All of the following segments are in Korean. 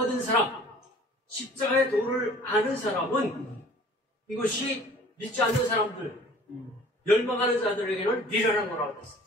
얻은 사람, 십자가의 도를 아는 사람은 이것이 믿지 않는 사람들, 멸망하는 자들에게는 미련한 거라고 했어요.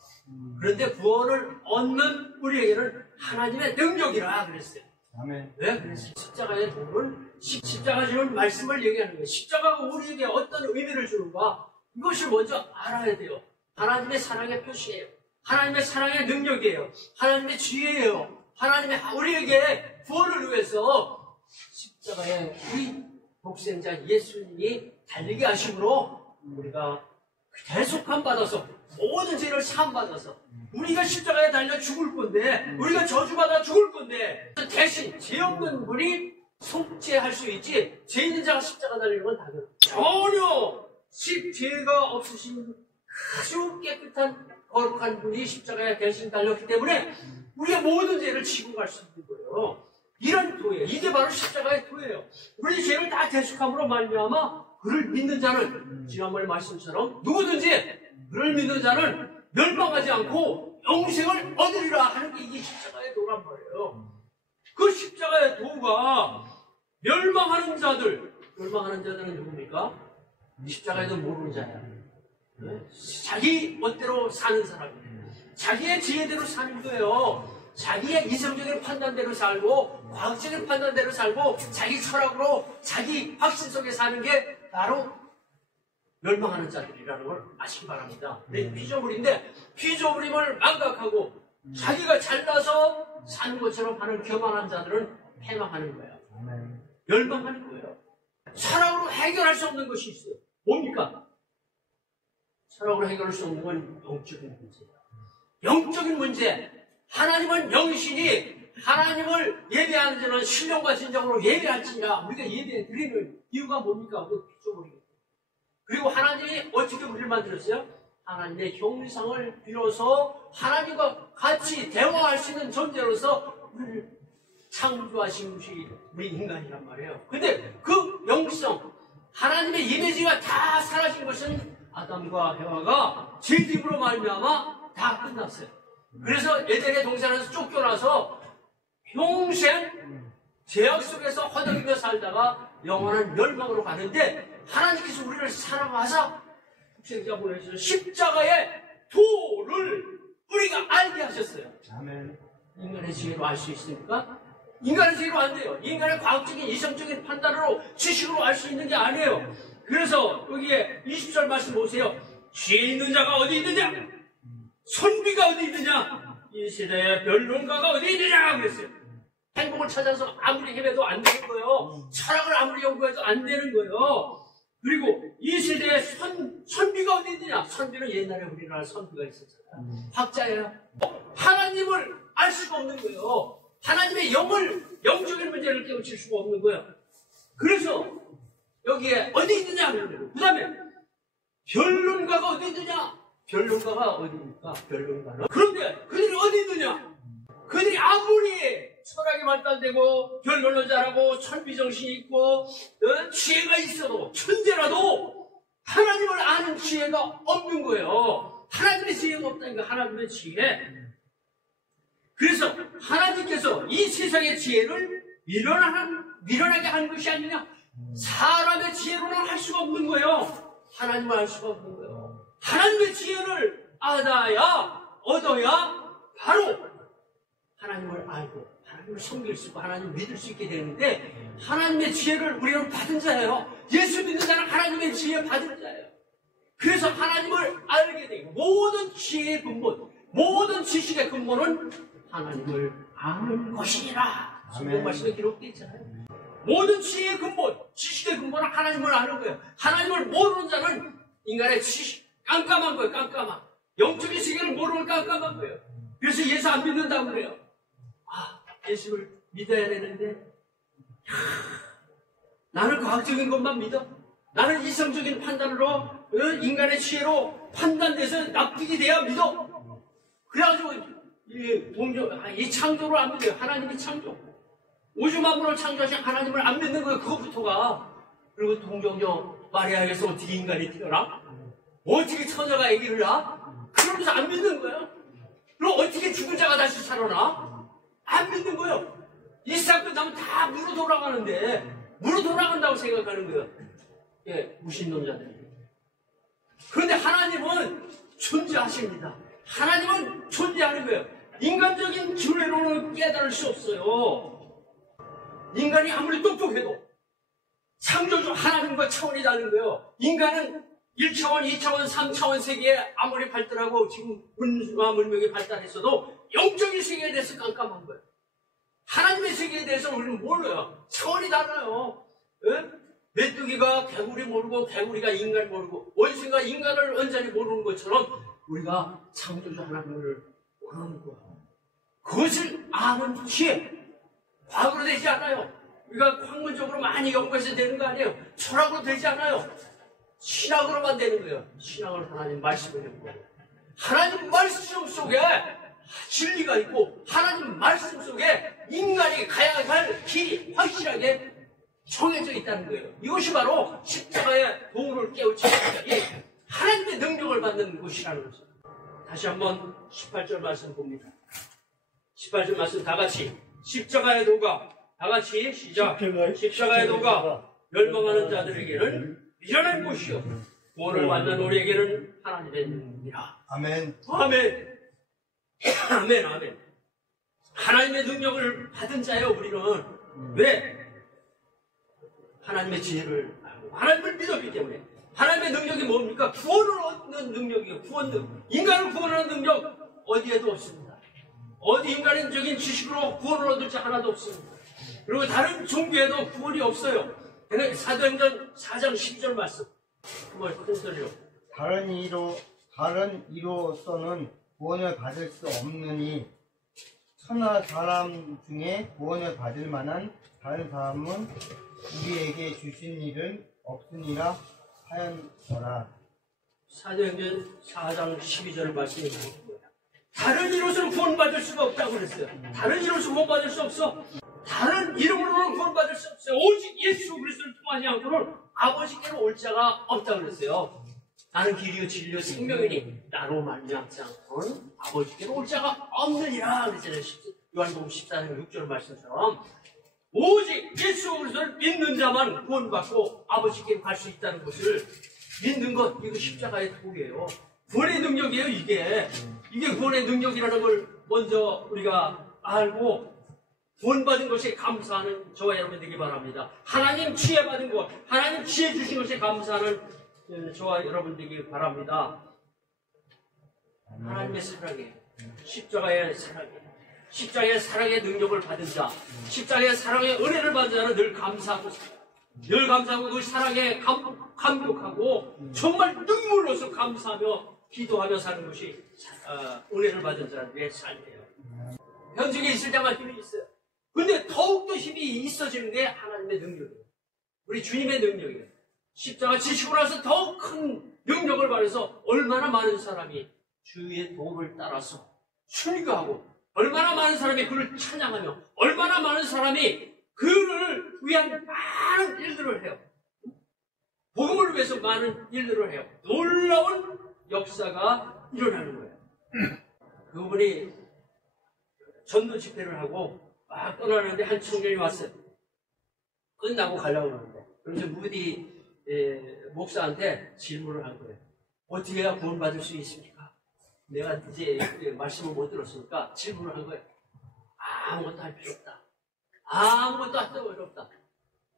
그런데 구원을 얻는 우리에게는 하나님의 능력이라 그랬어요. 아멘. 왜? 그래서 십자가의 도는 십자가 주는 말씀을 얘기하는 거예요. 십자가가 우리에게 어떤 의미를 주는가? 이것을 먼저 알아야 돼요. 하나님의 사랑의 표시예요. 하나님의 사랑의 능력이에요. 하나님의 지혜예요. 하나님의 우리에게 구원을 위해서 십자가에 우리 독생자 예수님이 달리게 하심으로 우리가 대속함 받아서 모든 죄를 사함받아서 우리가 십자가에 달려 죽을 건데 우리가 저주받아 죽을 건데 대신 죄 없는 분이 속죄할 수 있지 죄 있는 자가 십자가 달리는 건 다른 전혀 죄가 없으신 아주 깨끗한 거룩한 분이 십자가에 대신 달렸기 때문에 우리가 모든 죄를 지고 갈 수 있는 거예요. 이런 도예요. 이게 바로 십자가의 도예요. 우리 죄를 다 대속함으로 말미암아 그를 믿는 자는 지난번에 말씀처럼 누구든지 그를 믿는 자는 멸망하지 않고 영생을 얻으리라 하는 게 이게 십자가의 도란 말이에요. 그 십자가의 도가 멸망하는 자들은 누굽니까? 십자가에도 모르는 자야. 자기 멋대로 사는 사람이에요. 자기의 지혜대로 사는 거예요. 자기의 이성적인 판단대로 살고 과학적인 판단대로 살고 자기 철학으로 자기 확신 속에 사는 게 바로 멸망하는 자들이라는 걸 아시기 바랍니다. 피조물인데 피조물임을 망각하고 자기가 잘나서 사는 것처럼 하는 교만한 자들은 패망하는 거예요. 멸망하는 거예요. 철학으로 해결할 수 없는 것이 있어요. 뭡니까? 철학으로 해결할 수 없는 건 영적인 문제예요. 영적인 문제. 하나님은 영이시니 하나님을 예배하는 자는 신령과 진정으로 예배할지니라. 우리가 예배 드리는 이유가 뭡니까? 우리가 피조물이거든요. 그리고 하나님이 어떻게 우리를 만들었어요? 하나님의 형상을 빌어서 하나님과 같이 대화할 수 있는 존재로서 우리를 창조하신 것이 우리 인간이란 말이에요. 근데 그 영성, 하나님의 이미지가 다 사라진 것은 아담과 해와가 죄짐으로 말미암아 다 끝났어요. 그래서 에덴의 동산에서 쫓겨나서 평생 죄악 속에서 허덕이며 살다가 영원한 멸망으로 가는데 하나님께서 우리를 사랑하사 독생자 보내셔서 십자가의 도를 우리가 알게 하셨어요. 아멘. 인간의 지혜로 알 수 있습니까? 인간의 지혜로 안 돼요. 인간의 과학적인 이성적인 판단으로 지식으로 알 수 있는 게 아니에요. 그래서 여기에 20절 말씀 보세요. 지혜 있는 자가 어디 있느냐? 선비가 어디 있느냐? 이 시대에 변론가가 어디 있느냐? 그랬어요. 행복을 찾아서 아무리 헤매도 안 되는 거예요. 철학을 아무리 연구해도 안 되는 거예요. 그리고 이 시대에 선비가 어디 있느냐? 선비는 옛날에 우리나라 선비가 있었잖아요. 학자예요. 하나님을 알 수가 없는 거예요. 하나님의 영적인 문제를 깨우칠 수가 없는 거예요. 그래서 여기에 어디 있느냐? 그 다음에 변론가가 어디 있느냐? 변론가가 어디입니까? 변론가는? 그런데 그들이 어디 있느냐? 그들이 아무리 철학이 발달되고 변론을 잘하고 천비정신이 있고 지혜가 있어도 천재라도 하나님을 아는 지혜가 없는 거예요. 하나님의 지혜가 없다니까. 하나님의 지혜. 그래서 하나님께서 이 세상의 지혜를 밀어나게 하는 것이 아니냐. 사람의 지혜로는 할 수가 없는 거예요. 하나님을 알 수가 없는 거예요. 하나님의 지혜를 얻어야 바로 하나님을 알고 하나님을 섬길 수 있고 하나님을 믿을 수 있게 되는데 하나님의 지혜를 우리는 받은 자예요. 예수 믿는 자는 하나님의 지혜 받은 자예요. 그래서 하나님을 알게 되고 모든 지혜의 근본, 모든 지식의 근본은 하나님을 아는 것이니라. 성경 말씀에 기록되어 있잖아요. 모든 지혜의 근본, 지식의 근본은 하나님을 아는 거예요. 하나님을 모르는 자는 인간의 지식, 깜깜한 거예요. 깜깜한. 영적인 세계를 모르는 깜깜한 거예요. 그래서 예수 안 믿는다고 그래요. 예수를 믿어야 되는데 나는 과학적인 것만 믿어. 나는 이성적인 판단으로 인간의 지혜로 판단돼서 납득이 돼야 믿어. 그래가지고 이 창조를 안 믿어요. 하나님이 창조. 우주 만물을 창조하신 하나님을 안 믿는 거예요. 그것부터가. 그리고 동정녀 마리아에서 어떻게 인간이 태어나? 어떻게 처녀가 아기를 낳아? 그러면서 안 믿는 거예요. 그럼 어떻게 죽은 자가 다시 살아나? 안 믿는 거예요. 이삭도 나면 다 무로 돌아가는데 무로 돌아간다고 생각하는 거예요. 예, 무신론자들이. 그런데 하나님은 존재하십니다. 하나님은 존재하는 거예요. 인간적인 규례로는 깨달을 수 없어요. 인간이 아무리 똑똑해도 창조주 하나님과 차원이 다른 거예요. 인간은 1차원, 2차원, 3차원 세계에 아무리 발달하고 지금 문화 문명이 발달했어도 영적인 세계에 대해서 깜깜한 거예요. 하나님의 세계에 대해서 우리는 몰라요. 차원이 달라요. 예? 메뚜기가 개구리 모르고 개구리가 인간 모르고 원수가 인간을 완전히 모르는 것처럼 우리가 창조주 하나님을 모르는 거예요. 그것을 아는 지혜, 과학으로 되지 않아요. 우리가 학문적으로 많이 연구해서 되는 거 아니에요. 철학으로 되지 않아요. 신학으로만 되는 거예요. 신학은 하나님 말씀을 연구해요. 하나님 말씀 속에 진리가 있고 하나님 말씀 속에 인간이 가야 할 길이 확실하게 정해져 있다는 거예요. 이것이 바로 십자가의 도움을 깨우치는 것이 하나님의 능력을 받는 것이라는 거죠. 다시 한번 18절 말씀 봅니다. 18절 말씀 다 같이 십자가의 도가 다 같이 시작. 십자가의 도가 멸망하는 자들에게는 미련한 곳이요 구원을 받는 우리에게는 하나님의 능력이라. 아멘. 아멘. 아멘. 아멘. 하나님의 능력을 받은 자예요. 우리는 왜? 하나님의 지혜를 알고 하나님을 믿었기 때문에. 하나님의 능력이 뭡니까? 구원을 얻는 능력이에요. 구원 능력. 인간을 구원하는 능력 어디에도 없습니다. 어디 인간적인 지식으로 구원을 얻을 자 하나도 없습니다. 그리고 다른 종교에도 구원이 없어요. 사도행전 4장 10절 말씀. 한번 큰 소리로. 다른 이로서는 구원을 받을 수 없느니 천하 사람 중에 구원을 받을 만한 다른 사람은 우리에게 주신 일은 없으니라 하였더라. 사도행전 4장 12절 말씀이 나옵니다. 다른 이로서는 구원받을 수가 없다고 그랬어요. 다른 이로서 구원받을 수 없어. 다른 이름으로는 구원받을 수 없어요. 오직 예수 그리스도를 통하지 않고는 아버지께로 올 자가 없다고 그랬어요. 나는 길이요 진리요 생명이니 나로 말미암지 않고는 아버지께로 올 자가 없느니라 그랬잖아요. 요한복음 14장 6절 말씀처럼 오직 예수 그리스도를 믿는 자만 구원받고 아버지께 갈 수 있다는 것을 믿는 것, 이거 십자가의 도리예요. 구원의 능력이에요. 이게 구원의 능력이라는 걸 먼저 우리가 알고 구원받은 것에 감사하는 저와 여러분 되기 바랍니다. 하나님 지혜 받은 것, 하나님 지혜 주신 것에 감사하는 저와 여러분 되기 바랍니다. 하나님의 사랑에, 십자가의 사랑에, 십자가의 사랑의 능력을 받은 자, 십자가의 사랑의 은혜를 받은 자는 늘 감사하고 늘 감사하고 그 사랑에 감격하고 정말 눈물로서 감사하며 기도하며 사는 것이 은혜를 받은 자들의 삶이에요. 현직에 있을 때만 힘이 있어요. 근데 더욱더 힘이 있어지는 게 하나님의 능력이에요. 우리 주님의 능력이에요. 십자가 지시고 나서 더욱 큰 능력을 받아서 얼마나 많은 사람이 주의 도를 따라서 순교하고 얼마나 많은 사람이 그를 찬양하며 얼마나 많은 사람이 그를 위한 많은 일들을 해요. 복음을 위해서 많은 일들을 해요. 놀라운 역사가 일어나는 거예요. 그분이 전도 집회를 하고 막 떠나는데 한 청년이 왔어요. 끝나고 가려고 하는데 그래서 무디 목사한테 질문을 한 거예요. 어떻게 해야 구원받을 수 있습니까? 내가 이제 말씀을 못 들었으니까 질문을 한 거예요. 아무것도 할 필요 없다. 아무것도 할 필요 없다.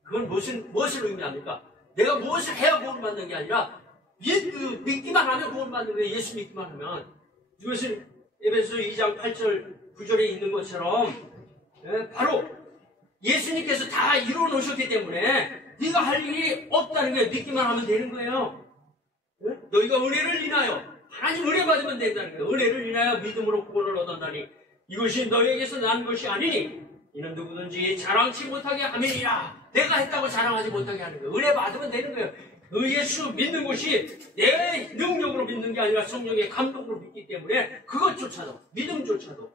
그건 무엇을 의미합니까? 내가 무엇을 해야 구원받는 게 아니라 믿기만 하면 구원받는 거예요. 예수 믿기만 하면. 이것은 에베소 2장 8절 9절에 있는 것처럼 바로 예수님께서 다 이루어 놓으셨기 때문에 네가 할 일이 없다는 거예요. 믿기만 하면 되는 거예요. 너희가 은혜를 인하여 하나님 은혜 받으면 된다는 거예요. 은혜를 인하여 믿음으로 구원을 얻었다니 이것이 너희에게서 난 것이 아니니 이는 누구든지 자랑치 못하게 함이니라. 내가 했다고 자랑하지 못하게 하는 거예요. 은혜 받으면 되는 거예요. 그 예수 믿는 것이 내 능력으로 믿는 게 아니라 성령의 감동으로 믿기 때문에 그것조차도 믿음조차도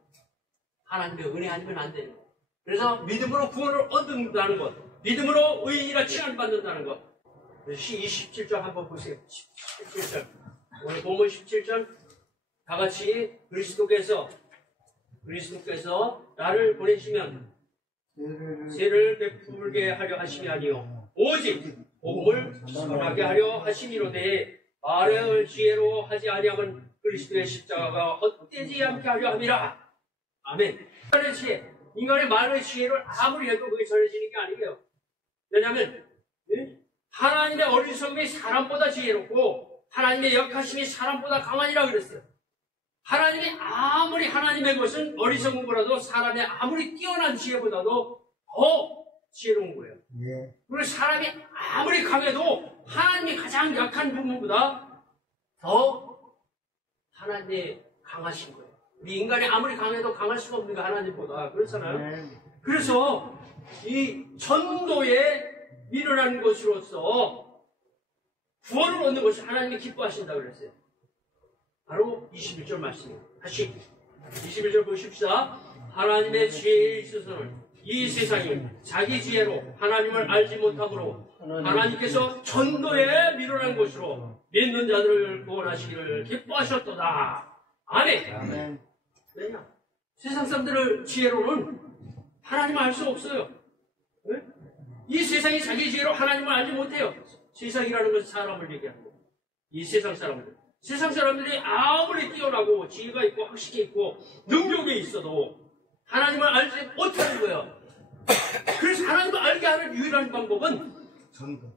하나님의 은혜 아니면 안 되는 거예요. 그래서 믿음으로 구원을 얻는다는 것, 믿음으로 의인이라 칭함받는다는 것. 17절 한번 보세요. 17절. 오늘 본문 17절 다 같이 그리스도께서 나를 보내시면 세를 베풀게 하려 하심이 아니요 오직 복음을 전하게 하려 하심이로되 말을 지혜로 하지 아니함은 그리스도의 십자가가 헛되지 않게 하려 함이라. 아멘. 인간의 지혜, 인간의 말의 지혜를 아무리 해도 그게 전해지는 게 아니에요. 왜냐하면 하나님의 어리석음이 사람보다 지혜롭고 하나님의 역하심이 사람보다 강하니라 그랬어요. 하나님이 아무리 하나님의 것은 어리석은 거라도 사람의 아무리 뛰어난 지혜보다도 더 지혜로운 거예요. 예. 그리고 사람이 아무리 강해도 하나님이 가장 약한 부분보다 더 하나님이 강하신 거예요. 우리 인간이 아무리 강해도 강할 수가 없는 게 하나님보다. 그렇잖아요. 네. 그래서 이 전도에 일어나는 것으로서 구원을 얻는 것을 하나님이 기뻐하신다고 그랬어요. 바로 21절 말씀이에요. 다시 21절 보십시다. 하나님의 지혜에 있어서는 이 세상이 자기 지혜로 하나님을 알지 못하므로 하나님께서 전도에 밀어난 것으로 믿는 자들을 구원하시기를 기뻐하셨도다. 아멘. 아멘. 왜냐? 세상 사람들의 지혜로는 하나님을 알 수 없어요. 왜? 이 세상이 자기 지혜로 하나님을 알지 못해요. 세상이라는 것은 사람을 얘기하는 거예요. 이 세상 사람들. 세상 사람들이 아무리 뛰어나고 지혜가 있고 학식이 있고 능력이 있어도 하나님을 알지 못하는 거예요. 그래서 하나님을 알게 하는 유일한 방법은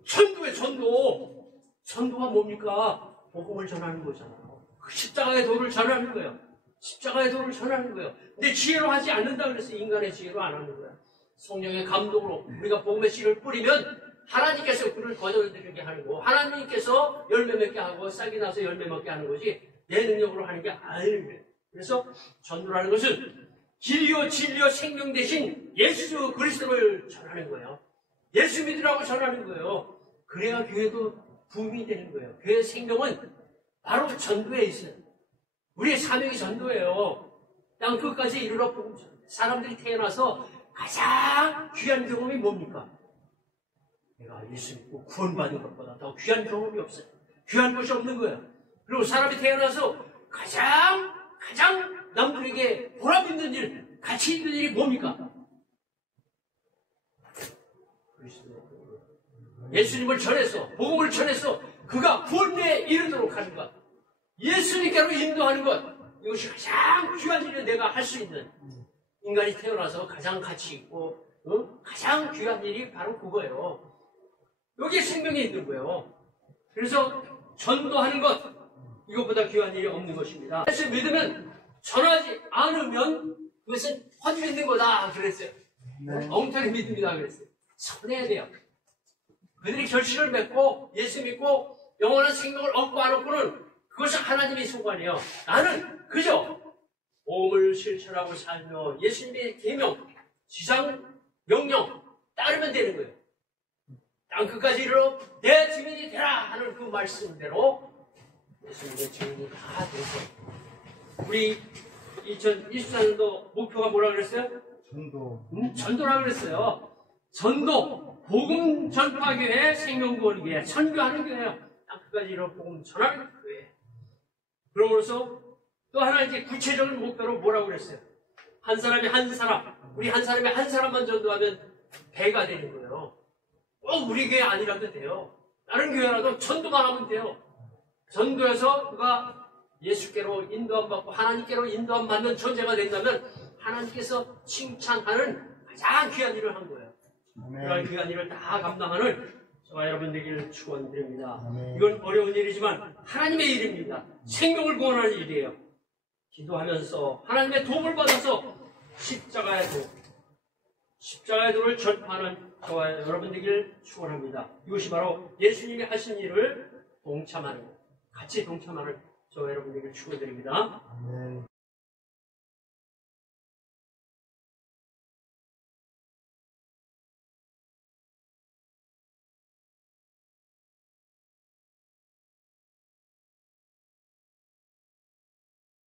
전도의 전도. 전도가 뭡니까? 복음을 전하는 거잖아요. 십자가의 도를 전하는 거예요. 십자가의 도를 전하는 거예요. 근데 지혜로 하지 않는다 그래서 인간의 지혜로 안 하는 거예요. 성령의 감동으로 우리가 복음의 씨를 뿌리면 하나님께서 그를 거둬들이게 하는 거고 하나님께서 열매 맺게 하고 싹이 나서 열매 먹게 하는 것이 내 능력으로 하는 게 아니에요. 그래서 전도라는 것은 길이요 진리요 생명 대신 예수 그리스도를 전하는 거예요. 예수 믿으라고 전하는 거예요. 그래야 교회도 부흥이 되는 거예요. 교회의 생명은 바로 전도에 있어요. 우리의 사명이 전도예요. 땅 끝까지 이르러 복음 전도. 사람들이 태어나서 가장 귀한 경험이 뭡니까? 내가 예수 믿고 구원받은 것보다 더 귀한 경험이 없어요. 귀한 것이 없는 거예요. 그리고 사람이 태어나서 가장 남들에게 보람 있는 일, 가치 있는 일이 뭡니까? 예수님을 전해서, 복음을 전해서 그가 구원에 이르도록 하는 것, 예수님께로 인도하는 것, 이것이 가장 귀한 일을 내가 할 수 있는, 인간이 태어나서 가장 가치 있고 가장 귀한 일이 바로 그거예요. 여기에 생명이 있는 거예요. 그래서 전도하는 것, 이것보다 귀한 일이 없는 것입니다. 예수 믿으면 전하지 않으면 그것은 헛믿는 거다 그랬어요. 네. 엉터리 믿음이다 그랬어요. 선해야 돼요. 그들이 결실을 맺고 예수 믿고 영원한 생명을 얻고 안 얻고는 그것은 하나님의 소관이에요. 나는 그저 복음을 실천하고 살며 예수님의 계명, 지상 명령 따르면 되는 거예요. 땅 끝까지 이르러 내 증인이 되라 하는 그 말씀대로 예수님의 증인이 다 돼서 우리 2024년도 목표가 뭐라 그랬어요? 전도. 전도라 그랬어요. 전도, 복음 전파교회, 생명구원교회, 선교하는 교회예요. 땅 끝까지 이르러 복음 전하는 교회. 그러므로서 또 하나 이제 구체적인 목표로 뭐라고 그랬어요? 한 사람이 한 사람, 우리 한 사람이 한 사람만 전도하면 배가 되는 거예요. 꼭 우리 교회 아니라도 돼요. 다른 교회라도 전도만 하면 돼요. 전도해서 그가 예수께로 인도함 받고 하나님께로 인도함 받는 존재가 된다면 하나님께서 칭찬하는 가장 귀한 일을 한 거예요. 그런 귀한 일을 다 감당하는 저와 여러분 되기를 축원드립니다. 이건 어려운 일이지만 하나님의 일입니다. 생명을 구원하는 일이에요. 기도하면서 하나님의 도움을 받아서 십자가의 도를 전파하는 저와 여러분 되기를 축원합니다. 이것이 바로 예수님이 하신 일을 동참하는, 같이 동참하는 저와 여러분 되기를 축원드립니다.